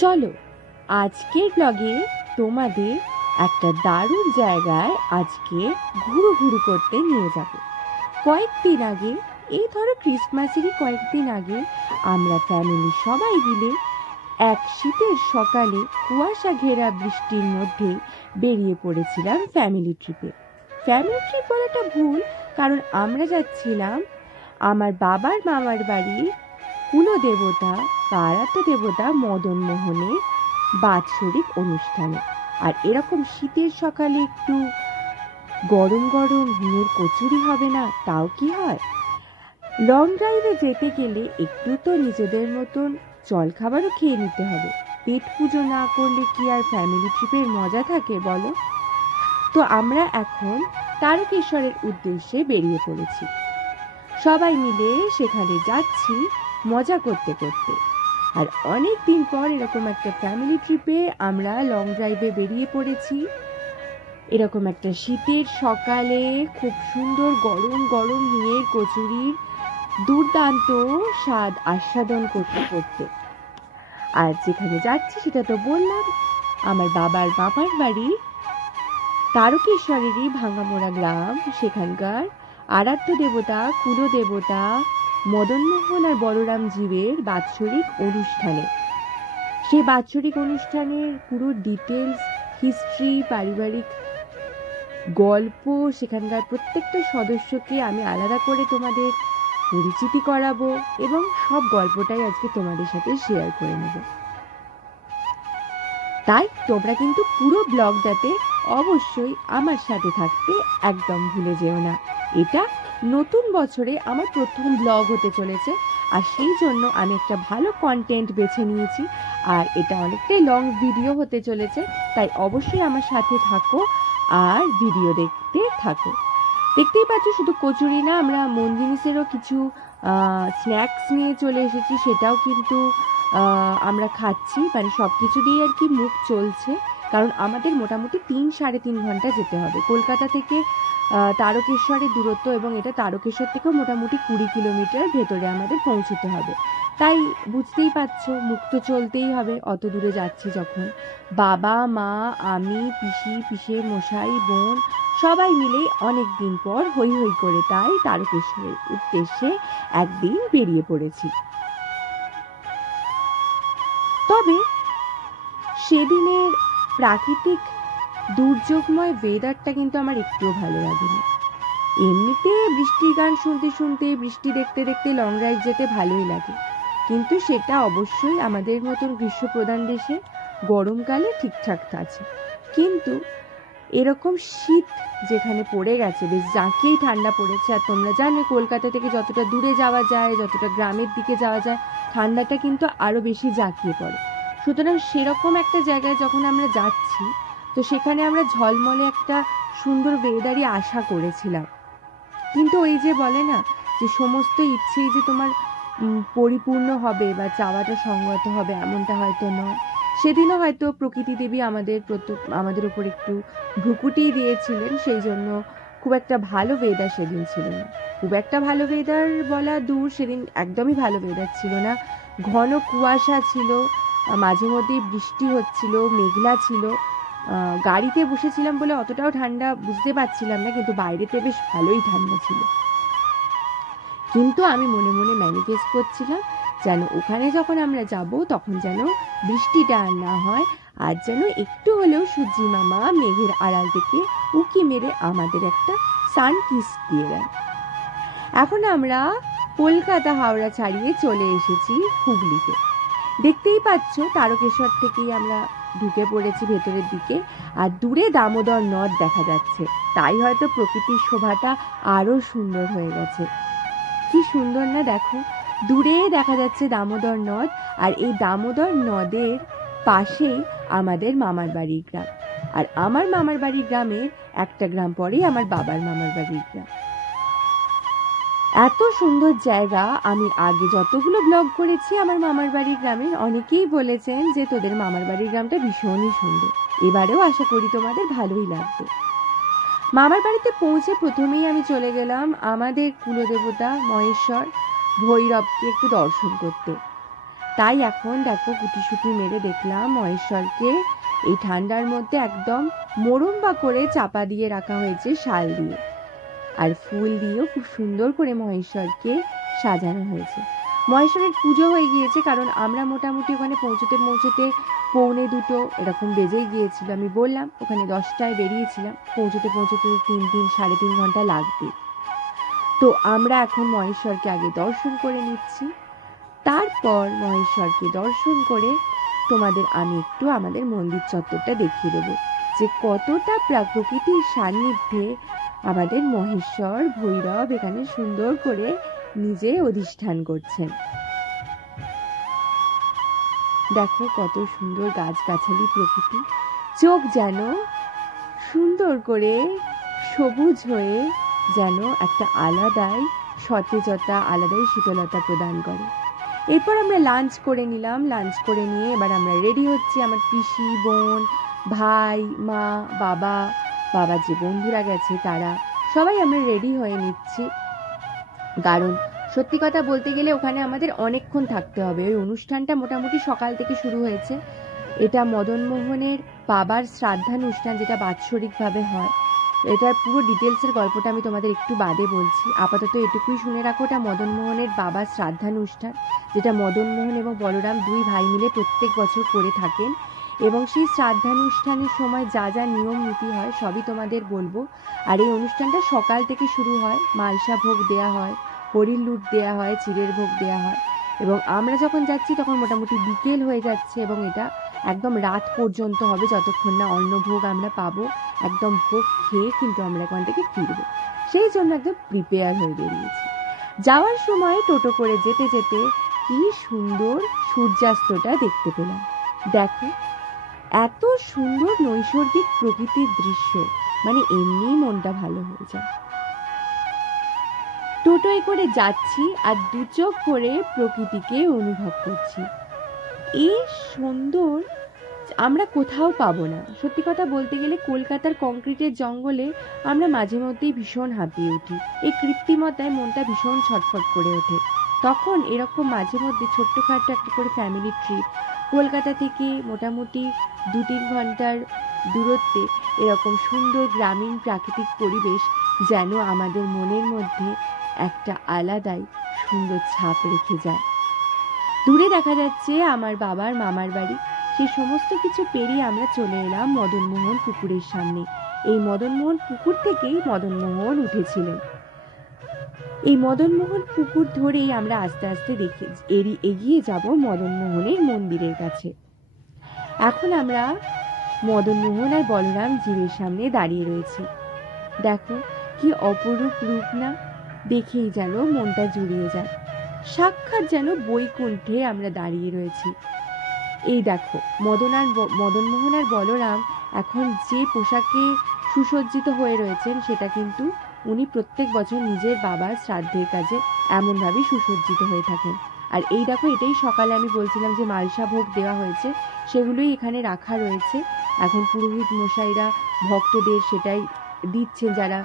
চলো আজকের ব্লগে তোমাদের একটা দারুণ জায়গায় আজকে ঘুরু করতে নিয়ে যাব। কয়েকদিন আগে, এই ধরো ক্রিসমাসেরই কয়েকদিন আগে, আমরা ফ্যামিলি সবাই মিলে এক শীতের সকালে কুয়াশা ঘেরা বৃষ্টির মধ্যে বেরিয়ে পড়েছিলাম ফ্যামিলি ট্রিপে। ফ্যামিলি ট্রিপ বলাটা ভুল, কারণ আমরা যাচ্ছিলাম আমার বাবার মামার বাড়ির কুলদেবতা বা আরাধ্য দেবতা মদন মোহনের বাৎসরিক অনুষ্ঠানে। আর এরকম শীতের সকালে একটু গরম গরম হিমের কচুরি হবে না, তাও কি হয়? লং ড্রাইভে যেতে গেলে একটু তো নিজেদের মতন জলখাবারও খেয়ে নিতে হবে। পেট পুজো না করলে কি আর ফ্যামিলি ট্রিপের মজা থাকে বলো? তো আমরা এখন তারকেশ্বরের উদ্দেশ্যে বেরিয়ে পড়েছি। সবাই মিলে সেখানে যাচ্ছি মজা করতে করতে। আর অনেক দিন পর এরকম একটা ফ্যামিলি ট্রিপে আমরা লং ড্রাইভে বেরিয়ে পড়েছি। এরকম একটা শীতের সকালে খুব সুন্দর গরম গরম হিমের কচুরির দুর্দান্ত স্বাদ আস্বাদন করতে করতে। আর যেখানে যাচ্ছি সেটা তো বললাম, আমার বাবার বাবার বাড়ি তারকেশ্বরেরই ভাঙামোড়া গ্রাম। সেখানকার আরাধ্য দেবতা কুলদেবতা মদনমোহন আর বলরাম জীবের বাৎসরিক অনুষ্ঠানে। সেই বাৎসরিক অনুষ্ঠানের পুরো ডিটেলস, হিস্ট্রি, পারিবারিক গল্প, সেখানকার প্রত্যেকটা সদস্যকে আমি আলাদা করে তোমাদের পরিচিতি করাবো এবং সব গল্পটাই আজকে তোমাদের সাথে শেয়ার করে নেব। তাই তোমরা কিন্তু পুরো ব্লগটাতে অবশ্যই আমার সাথে থাকতে একদম ভুলে যেও না। এটা নতুন বছরে আমার প্রথম ব্লগ হতে চলেছে, আর সেই জন্য আমি একটা ভালো কন্টেন্ট বেছে নিয়েছি। আর এটা অনেকটাই লং ভিডিও হতে চলেছে, তাই অবশ্যই আমার সাথে থাকো আর ভিডিও দেখতে থাকো। দেখতেই পাচ্ছ শুধু কচুরি না, আমরা মন জিনিসেরও কিছু স্ন্যাক্স নিয়ে চলে এসেছি। সেটাও কিন্তু আমরা খাচ্ছি, মানে সব কিছু দিয়ে আর কি মুখ চলছে। কারণ আমাদের মোটামুটি 3-3.5 ঘন্টা যেতে হবে কলকাতা থেকে তারকেশ্বরের দূরত্ব, এবং এটা তারকেশ্বর থেকেও মোটামুটি 20 কিলোমিটার ভেতরে আমাদের পৌঁছতে হবে। তাই বুঝতেই পারছো, মুখ তো চলতেই হবে অত দূরে যাচ্ছি যখন। বাবা মা আমি পিসে মশাই বোন সবাই মিলে অনেক দিন পর হই করে তাই তারকেশ্বরের উদ্দেশ্যে একদিন বেরিয়ে পড়েছি। তবে সেদিনের প্রাকৃতিক দুর্যোগময় ওয়েদারটা কিন্তু আমার একটুও ভালো লাগেনি। এমনিতে বৃষ্টির গান শুনতে শুনতে, বৃষ্টি দেখতে দেখতে লং ড্রাইভ যেতে ভালোই লাগে, কিন্তু সেটা অবশ্যই আমাদের মতন গ্রীষ্মপ্রধান দেশে গরমকালে ঠিকঠাক আছে। কিন্তু এরকম শীত যেখানে পড়ে গেছে, বেশ জাঁকিয়েই ঠান্ডা পড়েছে। আর তোমরা জানো কলকাতা থেকে যতটা দূরে যাওয়া যায়, যতটা গ্রামের দিকে যাওয়া যায়, ঠান্ডাটা কিন্তু আরও বেশি জাঁকিয়ে পড়ে। সুতরাং সেরকম একটা জায়গায় যখন আমরা যাচ্ছি, তো সেখানে আমরা ঝলমলে একটা সুন্দর ওয়েদারই আশা করেছিলাম। কিন্তু ওই যে বলে না যে সমস্ত ইচ্ছেই যে তোমার পরিপূর্ণ হবে বা চাওয়াটা সঙ্গত হবে, এমনটা হয়তো নয়। সেদিনও হয়তো প্রকৃতি দেবী আমাদের উপর একটু ভ্রুকুটি দিয়েছিলেন, সেই জন্য খুব একটা ভালো ওয়েদার সেদিন ছিল না। খুব একটা ভালো ওয়েদার বলা দূর, সেদিন একদমই ভালো ওয়েদার ছিল না। ঘন কুয়াশা ছিল, মাঝে মধ্যেই বৃষ্টি হচ্ছিল, মেঘলা ছিল। গাড়িতে বসেছিলাম বলে অতটাও ঠান্ডা বুঝতে পারছিলাম না, কিন্তু বাইরেতে বেশ ভালোই ঠান্ডা ছিল। কিন্তু আমি মনে মনে ম্যানিফেস্ট করছিলাম যেন ওখানে যখন আমরা যাব তখন যেন বৃষ্টিটা আর না হয়, আর যেন একটু হলেও সূর্যি মামা মেঘের আড়াল থেকে উকি মেরে আমাদের একটা সান কিস দিয়ে দেন। এখন আমরা কলকাতা হাওড়া ছাড়িয়ে চলে এসেছি হুগলিতে। দেখতেই পাচ্ছ তারকেশ্বর থেকেই আমরা ঢুকে পড়েছি ভেতরের দিকে, আর দূরে দামোদর নদ দেখা যাচ্ছে। তাই হয়তো প্রকৃতির শোভাটা আরো সুন্দর হয়ে গেছে। কি সুন্দর না, দেখো দূরে দেখা যাচ্ছে দামোদর নদ, আর এই দামোদর নদের পাশেই আমাদের মামার বাড়ির গ্রাম। আর আমার মামার বাড়ির গ্রামের একটা গ্রাম পরেই আমার বাবার মামার বাড়ির গ্রাম। এত সুন্দর জায়গা, আমি আগে যতগুলো ব্লগ করেছি আমার মামার বাড়ির গ্রামের, অনেকেই বলেছেন যে তোদের মামার বাড়ির গ্রামটা ভীষণই সুন্দর। এবারেও আশা করি তোমাদের ভালোই লাগবে। মামার বাড়িতে পৌঁছে প্রথমেই আমি চলে গেলাম আমাদের কুলদেবতা মহেশ্বর ভৈরবকে একটু দর্শন করতে। তাই এখন দেখো গুটিসুটি মেরে দেখলাম মহেশ্বরকে এই ঠান্ডার মধ্যে একদম মোড়ম্বা করে চাপা দিয়ে রাখা হয়েছে শাল দিয়ে, আর ফুল দিয়েও খুব সুন্দর করে মহেশ্বরকে সাজানো হয়েছে। মহেশ্বরের পুজো হয়ে গিয়েছে, কারণ আমরা মোটামুটি ওখানে পৌঁছতে 1:45 এরকম বেজেই গিয়েছিল। আমি বললাম ওখানে 10টায় বেরিয়েছিলাম, পৌঁছতে 3 ঘন্টা লাগবে। তো আমরা এখন মহেশ্বরকে আগে দর্শন করে নিচ্ছি, তারপর মহেশ্বরকে দর্শন করে তোমাদের আমি একটু আমাদের মন্দির চত্বরটা দেখিয়ে দেবো যে কতটা প্রকৃতির সান্নিধ্যে আমাদের মহেশ্বর ভৈরব এখানে সুন্দর করে নিজে অধিষ্ঠান করছেন। দেখো কত সুন্দর গাছগাছালি প্রকৃতি, চোখ যেন সুন্দর করে সবুজ হয়ে যেন একটা আলাদাই সতেজতা, আলাদাই শীতলতা প্রদান করে। এরপর আমরা লাঞ্চ করে নিলাম, লাঞ্চ করে নিয়ে এবার আমরা রেডি হচ্ছি। আমার পিসি, বোন, ভাই, মা, বাবা যে বন্ধুরা গেছে তারা সবাই আমরা রেডি হয়ে নিচ্ছি, কারণ সত্যি কথা বলতে গেলে ওখানে আমাদের অনেকক্ষণ থাকতে হবে। ওই অনুষ্ঠানটা মোটামুটি সকাল থেকে শুরু হয়েছে। এটা মদনমোহনের বাবার শ্রাদ্ধানুষ্ঠান, যেটা বাৎসরিকভাবে হয়। এটার পুরো ডিটেলসের গল্পটা আমি তোমাদের একটু বাদে বলছি, আপাতত এটুকুই শুনে রাখো। এটা মদনমোহনের বাবার শ্রাদ্ধানুষ্ঠান, যেটা মদনমোহন এবং বলরাম দুই ভাই মিলে প্রত্যেক বছর করে থাকেন। এবং সেই শ্রাদ্ধানুষ্ঠানের সময় যা যা নিয়ম নীতি হয় সবই তোমাদের বলবো। আর এই অনুষ্ঠানটা সকাল থেকে শুরু হয়, মালসা ভোগ দেয়া হয়, হরির লুট দেয়া হয়, চিড়ের ভোগ দেয়া হয়। এবং আমরা যখন যাচ্ছি তখন মোটামুটি বিকেল হয়ে যাচ্ছে, এবং এটা একদম রাত পর্যন্ত হবে, যতক্ষণ না অন্নভোগ আমরা পাবো। একদম ভোগ খেয়ে কিন্তু আমরা এখান থেকে ফিরবো, সেই জন্য একদম প্রিপেয়ার হয়ে বেরিয়েছি। যাওয়ার সময় টোটো করে যেতে যেতে কি সুন্দর সূর্যাস্তটা দেখতে পেলাম। দেখো এত সুন্দর নৈসর্গিক প্রকৃতির দৃশ্য, মানে এমনি মনটা ভালো হয়ে যায়। টোটোয় করে যাচ্ছি আর দু চোখ ভরে প্রকৃতিকে অনুভব করছি। এই সুন্দর আমরা কোথাও পাবো না। সত্যি কথা বলতে গেলে কলকাতার কংক্রিটের জঙ্গলে আমরা মাঝে মধ্যেই ভীষণ হাঁপিয়ে উঠি, এই কৃত্রিমতায় মনটা ভীষণ ছটফট করে ওঠে। তখন এরকম মাঝে মধ্যে ছোট্টখাটো একটা করে ফ্যামিলি ট্রিপ, কলকাতা থেকে মোটামুটি 2-3 ঘন্টার দূরত্বে এরকম সুন্দর গ্রামীণ প্রাকৃতিক পরিবেশ যেন আমাদের মনের মধ্যে একটা আলাদাই সুন্দর ছাপ রেখে যায়। দূরে দেখা যাচ্ছে আমার বাবার মামার বাড়ি। সেই সমস্ত কিছু পেরিয়ে আমরা চলে এলাম মদনমোহন পুকুরের সামনে। এই মদনমোহন পুকুর থেকেই মদনমোহন উঠেছিলেন। এই মদনমোহন পুকুর ধরেই আমরা আস্তে আস্তে এগিয়ে যাব মদনমোহনের মন্দিরের কাছে। এখন আমরা মদনমোহন আর বলরাম জীবের সামনে দাঁড়িয়ে রয়েছি। দেখো কি অপরূপ রূপ না, দেখেই যেন মনটা জুড়িয়ে যায়। সাক্ষাৎ যেন বৈকুণ্ঠে আমরা দাঁড়িয়ে রয়েছি। এই দেখো মদনমোহন আর বলরাম এখন যে পোশাকে সুসজ্জিত হয়ে রয়েছেন, সেটা কিন্তু উনি প্রত্যেক বছর নিজের বাবার শ্রাদ্ধের কাজে এমনভাবেই সুসজ্জিত হয়ে থাকেন। আর এই দেখো, এটাই সকালে আমি বলছিলাম যে মালসা ভোগ দেওয়া হয়েছে, সেগুলোই এখানে রাখা রয়েছে। এখন পুরোহিত মশাইরা ভক্তদের সেটাই দিচ্ছেন, যারা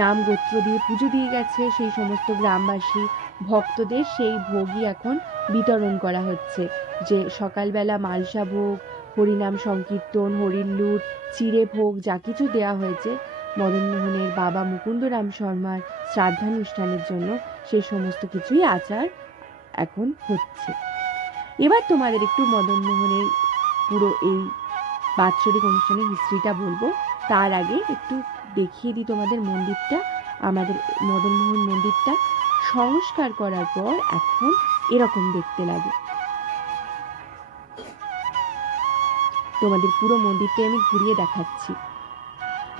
নাম গোত্র দিয়ে পুজো দিয়ে গেছে সেই সমস্ত গ্রামবাসী ভক্তদের সেই ভোগই এখন বিতরণ করা হচ্ছে। যে সকালবেলা মালসা ভোগ, হরিনাম সংকীর্তন, হরির লুট, চিড়ে ভোগ যা কিছু দেওয়া হয়েছে মদনমোহনের বাবা মুকুন্দরাম শর্মার শ্রাদ্ধানুষ্ঠানের জন্য, সেই সমস্ত কিছুই আচার এখন হচ্ছে। এবার তোমাদের একটু মদনমোহনের পুরো এই বাৎসরিক অনুষ্ঠানের হিস্ট্রিটা বলবো। তার আগে একটু দেখিয়ে দিই তোমাদের মন্দিরটা। আমাদের মদনমোহন মন্দিরটা সংস্কার করার পর এখন এরকম দেখতে লাগে। তোমাদের পুরো মন্দিরটা আমি ঘুরিয়ে দেখাচ্ছি।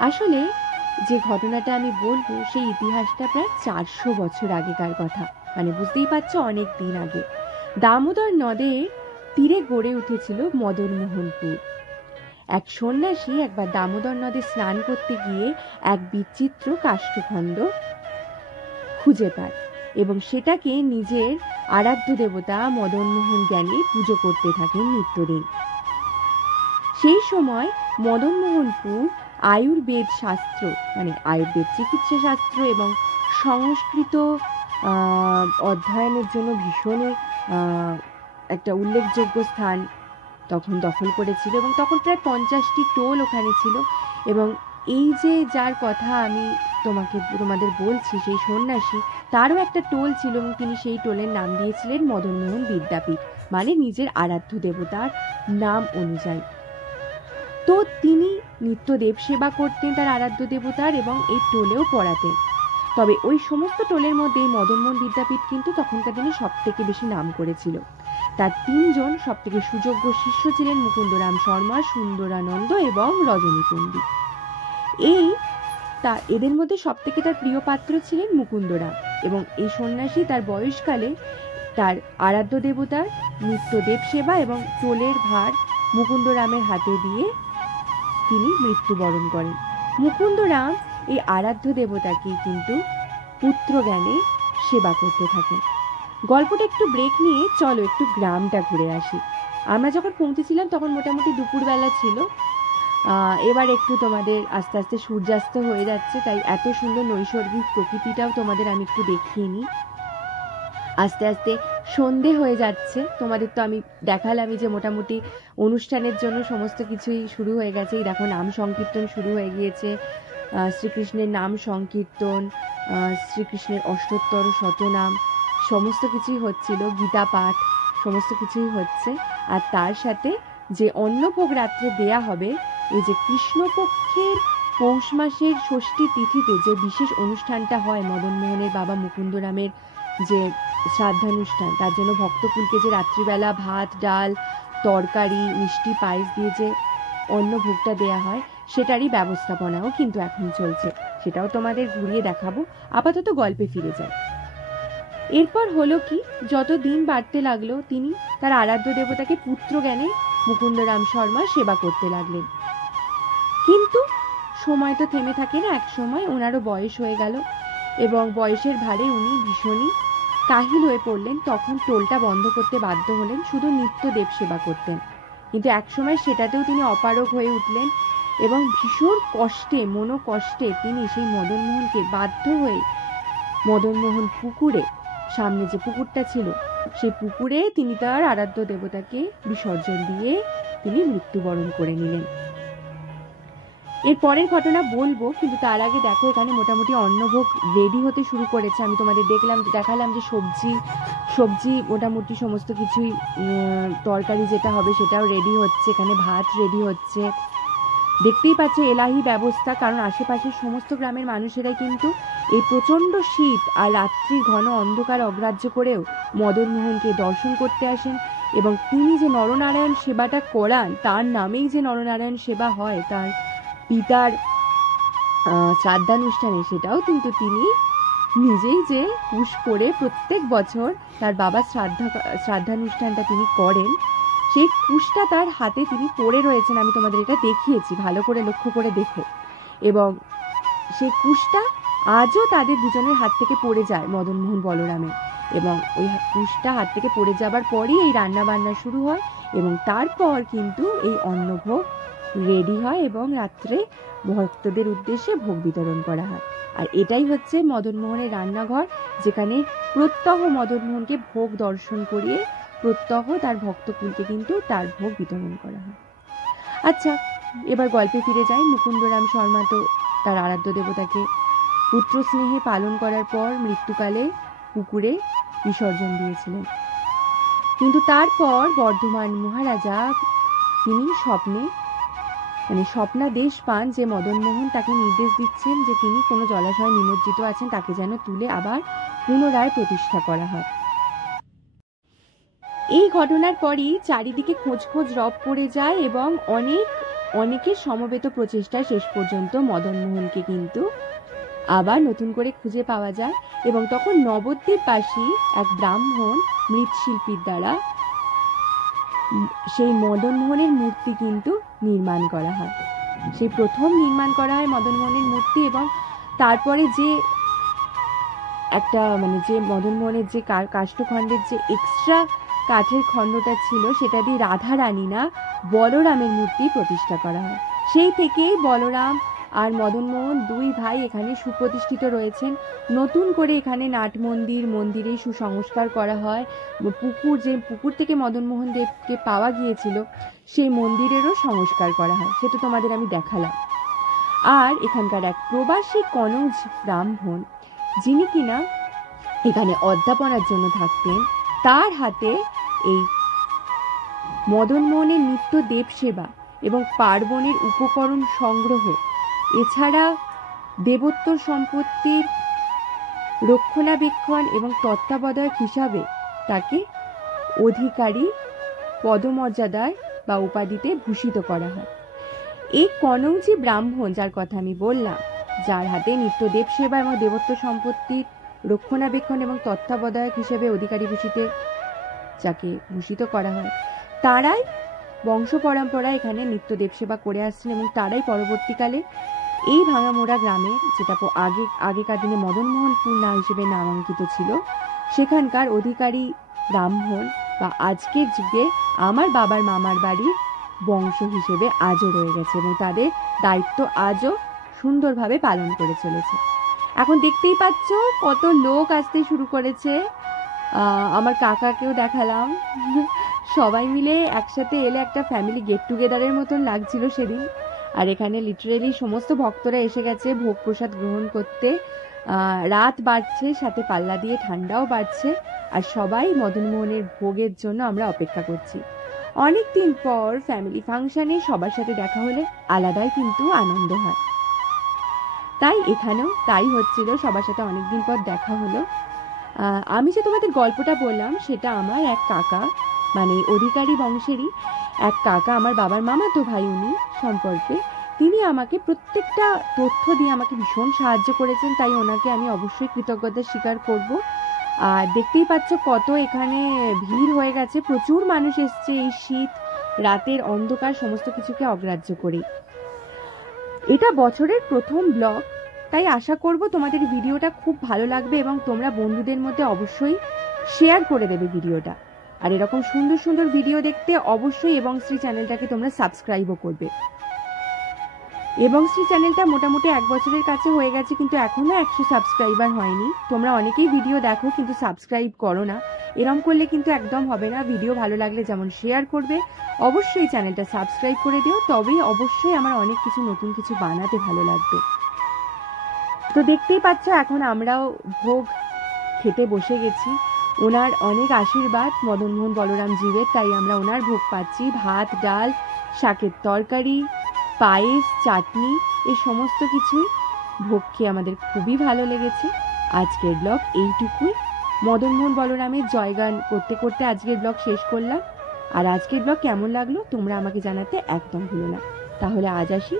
আসলে যে ঘটনাটা আমি বলবো সেই ইতিহাসটা প্রায় 400 বছর আগেকার কথা, মানে বুঝতেই পারছো অনেক দিন আগে। দামোদর নদের তীরে গড়ে উঠেছিল মদনমোহনপুর। এক সন্ন্যাসী একবার দামোদর নদে স্নান করতে গিয়ে এক বিচিত্র কাষ্ঠখণ্ড খুঁজে পায় এবং সেটাকে নিজের আরাধ্য দেবতা মদনমোহন জ্ঞানী পুজো করতে থাকেন নিত্যদিন। সেই সময় মদনমোহনপুর আয়ুর্বেদ শাস্ত্র, মানে আয়ুর্বেদ চিকিৎসা শাস্ত্র এবং সংস্কৃত অধ্যয়নের জন্য ভীষণই একটা উল্লেখযোগ্য স্থান তখন দখল করেছিল, এবং তখন প্রায় 50টি টোল ওখানে ছিল। এবং এই যে যার কথা আমি তোমাদের বলছি, সেই সন্ন্যাসী, তারও একটা টোল ছিল, এবং তিনি সেই টোলের নাম দিয়েছিলেন মদনমোহন বিদ্যাপীঠ, মানে নিজের আরাধ্য দেবতার নাম অনুযায়ী। তো তিনি নিত্য দেব সেবা করতেন তার আরাধ্য দেবতার, এবং এই টোলেও পড়াতেন। তবে ওই সমস্ত টোলের মধ্যে মদনমোহন বিদ্যাপীঠ কিন্তু তখনকার দিনে সব থেকে বেশি নাম করেছিল। তার 3জন সব থেকে সুযোগ্য শিষ্য ছিলেন মুকুন্দরাম শর্মা, সুন্দরানন্দ এবং রজনী পণ্ডিত। এদের মধ্যে সব থেকে তার প্রিয় পাত্র ছিলেন মুকুন্দরাম, এবং এই সন্ন্যাসী তার বয়সকালে তার আরাধ্য দেবতার নিত্য দেব সেবা এবং টোলের ভার মুকুন্দরামের হাতে দিয়ে তিনি মৃত্যুবরণ করেন। মুকুন্দরাম এই আরাধ্য দেবতাকে কিন্তু পুত্র জ্ঞানে সেবা করতে থাকেন। গল্পটা একটু ব্রেক নিয়ে চলো একটু গ্রামটা ঘুরে আসি। আমরা যখন পৌঁছেছিলাম তখন মোটামুটি দুপুরবেলা ছিল। এবার একটু তোমাদের আস্তে আস্তে সূর্যাস্ত হয়ে যাচ্ছে, তাই এত সুন্দর নৈসর্গিক প্রকৃতিটাও তোমাদের আমি একটু দেখিয়ে নিই। আস্তে আস্তে সন্ধে হয়ে যাচ্ছে। তোমাদের তো আমি দেখালামই যে মোটামুটি অনুষ্ঠানের জন্য সমস্ত কিছুই শুরু হয়ে গেছে। দেখো, নাম সংকীর্তন শুরু হয়ে গিয়েছে। শ্রীকৃষ্ণের নাম সংকীর্তন, শ্রীকৃষ্ণের অষ্টোত্তর শতনাম সমস্ত কিছুই হচ্ছিল, গীতা পাঠ সমস্ত কিছুই হচ্ছে। আর তার সাথে যে অন্নভোগ রাত্রে দেয়া হবে, এই যে কৃষ্ণপক্ষের পৌষ মাসের ষষ্ঠী তিথিতে যে বিশেষ অনুষ্ঠানটা হয় মদনমোহনের বাবা মুকুন্দরামের যে শ্রাদ্ধানুষ্ঠান, তার জন্য ভক্তকুলকে যে রাত্রিবেলা ভাত ডাল তরকারি মিষ্টি পায়েস দিয়ে যে অন্নভোগটা দেয়া হয়, সেটারই ব্যবস্থাপনাও কিন্তু এখন চলছে। সেটাও তোমাদের ঘুরিয়ে দেখাবো। আপাতত গল্পে ফিরে যাই। এরপর হলো কি, যত দিন বাড়তে লাগলো তিনি তার আরাধ্য দেবতাকে পুত্র জ্ঞানে মুকুন্দরাম শর্মা সেবা করতে লাগলেন। কিন্তু সময় তো থেমে থাকে না, এক সময় ওনারও বয়স হয়ে গেল, এবং বয়সের ভারে উনি ভীষণই কাহিল হয়ে পড়লেন। তখন টোলটা বন্ধ করতে বাধ্য হলেন, শুধু নিত্য দেব সেবা করতেন। কিন্তু একসময় সেটাতেও তিনি অপারগ হয়ে উঠলেন, এবং ভীষণ কষ্টে মনোকষ্টে তিনি সেই মদনমোহনকে বাধ্য হয়ে মদনমোহন পুকুরে, সামনে যে পুকুরটা ছিল সেই পুকুরে তিনি তার আরাধ্য দেবতাকে বিসর্জন দিয়ে তিনি মৃত্যুবরণ করে নিলেন। এর পরের ঘটনা বলবো, কিন্তু তার আগে দেখো এখানে মোটামুটি অন্নভোগ রেডি হতে শুরু করেছে। আমি তোমাদের দেখালাম যে সবজি মোটামুটি সমস্ত কিছুই, তরকারি যেটা হবে সেটাও রেডি হচ্ছে, এখানে ভাত রেডি হচ্ছে। দেখতেই পাচ্ছ এলাহি ব্যবস্থা, কারণ আশেপাশের সমস্ত গ্রামের মানুষেরাই কিন্তু এই প্রচণ্ড শীত আর রাত্রির ঘন অন্ধকার অগ্রাহ্য করেও মদনমোহনকে দর্শন করতে আসেন, এবং তিনি যে নরনারায়ণ সেবাটা করান, তার নামেই যে নরনারায়ণ সেবা হয় তার পিতার শ্রাদ্ধানুষ্ঠানে, সেটাও কিন্তু তিনি নিজেই যে কুশ করে প্রত্যেক বছর তার বাবার শ্রাদ্ধানুষ্ঠানটা তিনি করেন, সেই কুশটা তার হাতে তিনি পরে রয়েছেন। আমি তোমাদের এটা দেখিয়েছি, ভালো করে লক্ষ্য করে দেখো। এবং সেই কুশটা আজও তাদের দুজনের হাত থেকে পড়ে যায়, মদনমোহন বলরামের। এবং ওই কুশটা হাত থেকে পড়ে যাবার পরই এই রান্না বান্না শুরু হয়, এবং তারপর কিন্তু এই অন্নভোগ রেডি হয় এবং রাত্রে ভক্তদের উদ্দেশ্যে ভোগ বিতরণ করা হয়। আর এটাই হচ্ছে মদনমোহনের রান্নাঘর, যেখানে প্রত্যহ মদনমোহনকে ভোগ দর্শন করিয়ে প্রত্যহ তার ভক্তকুলকে কিন্তু তার ভোগ বিতরণ করা হয়। আচ্ছা, এবার গল্পে ফিরে যাই। মুকুন্দরাম শর্মা তো তার আরাধ্য দেবতাকে পুত্র স্নেহে পালন করার পর মৃত্যুকালে পুকুরে বিসর্জন দিয়েছিলেন। কিন্তু তারপর বর্ধমান মহারাজা তিনি স্বপ্নাদেশ পান যে মদনমোহন তাকে নির্দেশ দিচ্ছেন যে তিনি কোনো জলাশয়ে নিমজ্জিত আছেন, তাকে যেন তুলে আবার পুনরায় প্রতিষ্ঠা করা হয়। এই ঘটনার পরই চারিদিকে খোঁজ রব পড়ে যায়, এবং অনেকের সমবেত প্রচেষ্টা শেষ পর্যন্ত মদনমোহনকে কিন্তু আবার নতুন করে খুঁজে পাওয়া যায়। এবং তখন নবদ্বীপবাসী এক ব্রাহ্মণ মৃৎশিল্পীর দ্বারা সেই মদনমোহনের মূর্তি কিন্তু নির্মাণ করা হয়। সেই প্রথম নির্মাণ করা হয় মদনমোহনের মূর্তি, এবং তারপরে যে একটা যে মদনমোহনের যে কাষ্ঠখণ্ডের যে এক্সট্রা কাঠের খণ্ডটা ছিল, সেটা দিয়ে রাধা রানী না বলরামের মূর্তি প্রতিষ্ঠা করা হয়। সেই থেকেই বলরাম আর মদনমোহন দুই ভাই এখানে সুপ্রতিষ্ঠিত রয়েছেন। নতুন করে এখানে নাট মন্দিরে সুসংস্কার করা হয়। পুকুর থেকে মদনমোহন দেবকে পাওয়া গিয়েছিল সেই মন্দিরেরও সংস্কার করা হয়, সেটা তোমাদের আমি দেখালাম। আর এখানকার এক প্রবাসী কনৌজ ব্রাহ্মণ, যিনি কিনা এখানে অধ্যাপনার জন্য থাকতেন, তার হাতে এই মদনমোহনের নিত্য দেবসেবা এবং পার্বণের উপকরণ সংগ্রহ, এছাড়া দেবোত্তর সম্পত্তির রক্ষণাবেক্ষণ এবং তত্ত্বাবধায়ক হিসাবে তাকে অধিকারী পদমর্যাদায় বা উপাধিতে ভূষিত করা হয়। এই কনৌজি ব্রাহ্মণ, যার কথা আমি বললাম, যার হাতে নিত্য দেবসেবা এবং দেবোত্তর সম্পত্তির রক্ষণাবেক্ষণ এবং তত্ত্বাবধায়ক হিসেবে অধিকারী ভূষিতে যাকে ভূষিত করা হয়, তারাই বংশ পরম্পরায় এখানে নিত্য দেবসেবা করে আসছেন এবং তারাই পরবর্তীকালে এই ভাঙামোড়া গ্রামে, যেটা আগেকার দিনে মদনমোহনপুর নাম হিসেবে নামাঙ্কিত ছিল, সেখানকার অধিকারী ব্রাহ্মণ বা আজকের যুগে আমার বাবার মামার বাড়ির বংশ হিসেবে আজও রয়ে গেছে এবং তাদের দায়িত্ব আজও সুন্দরভাবে পালন করে চলেছে। এখন দেখতেই পাচ্ছ কত লোক আসতে শুরু করেছে। আমার কাকাকেও দেখালাম, সবাই মিলে একসাথে এলে একটা ফ্যামিলি গেট টুগেদারের মতন লাগছিল সেদিন। আর এখানে লিটারেলি সমস্ত ভক্তরা এসে গেছে ভোগ প্রসাদ গ্রহণ করতে। রাত বাড়ছে, সাথে পাল্লা দিয়ে ঠান্ডাও বাড়ছে, আর সবাই মদনমোহনের ভোগের জন্য আমরা অপেক্ষা করছি। অনেক দিন পর ফ্যামিলি ফাংশনে সবার সাথে দেখা হলে আলাদাই কিন্তু আনন্দ হয়। তাই এখানেও তাই হচ্ছিল, সবার সাথে অনেকদিন পর দেখা হলো। আমি যে তোমাদের গল্পটা বললাম সেটা আমার এক কাকা, মানে অধিকারী বংশেরই এক কাকা, আমার বাবার মামাতো ভাই উনি সম্পর্কে। তিনি আমাকে প্রত্যেকটা তথ্য দিয়ে আমাকে ভীষণ সাহায্য করেছেন, তাই ওনাকে আমি অবশ্যই কৃতজ্ঞতা স্বীকার করব। আর দেখতেই পাচ্ছ কত এখানে ভিড় হয়ে গেছে, প্রচুর মানুষ এসছে এই শীত রাতের অন্ধকার সমস্ত কিছুকে অগ্রাহ্য করে। এটা বছরের প্রথম ব্লগ, তাই আশা করব তোমাদের ভিডিওটা খুব ভালো লাগবে এবং তোমরা বন্ধুদের মধ্যে অবশ্যই শেয়ার করে দেবে ভিডিওটা। আর এরকম সুন্দর সুন্দর ভিডিও দেখতে অবশ্যই এবংশ্রী চ্যানেলটাকে তোমরা সাবস্ক্রাইবও করবে। এবংশ্রী চ্যানেলটা মোটামুটি 1 বছরের কাছে হয়ে গেছে, কিন্তু এখনো 100 সাবস্ক্রাইবার হয়নি। তোমরা অনেকেই ভিডিও দেখো কিন্তু সাবস্ক্রাইব করো না, এরম করলে কিন্তু একদম হবে না। ভিডিও ভালো লাগলে যেমন শেয়ার করবে, অবশ্যই চ্যানেলটা সাবস্ক্রাইব করে দিও, তবেই অবশ্যই আমার অনেক কিছু নতুন কিছু বানাতে ভালো লাগবে। তো দেখতেই পাচ্ছ এখন আমরাও ভোগ খেতে বসে গেছি। ওনার অনেক আশীর্বাদ মদনমোহন বলরাম জীবের, তাই আমরা ওনার ভোগ পাচ্ছি। ভাত, ডাল, শাকের তরকারি, পায়েস, চাটনি, এই সমস্ত কিছুই ভোগ খেয়ে আমাদের খুবই ভালো লেগেছে। আজকের ব্লগ এইটুকুই। মদনমোহন বলরামের জয়গান করতে করতে আজকের ব্লগ শেষ করলাম। আর আজকের ব্লগ কেমন লাগলো তোমরা আমাকে জানাতে একদম ভুলো না। তাহলে আজ আসি।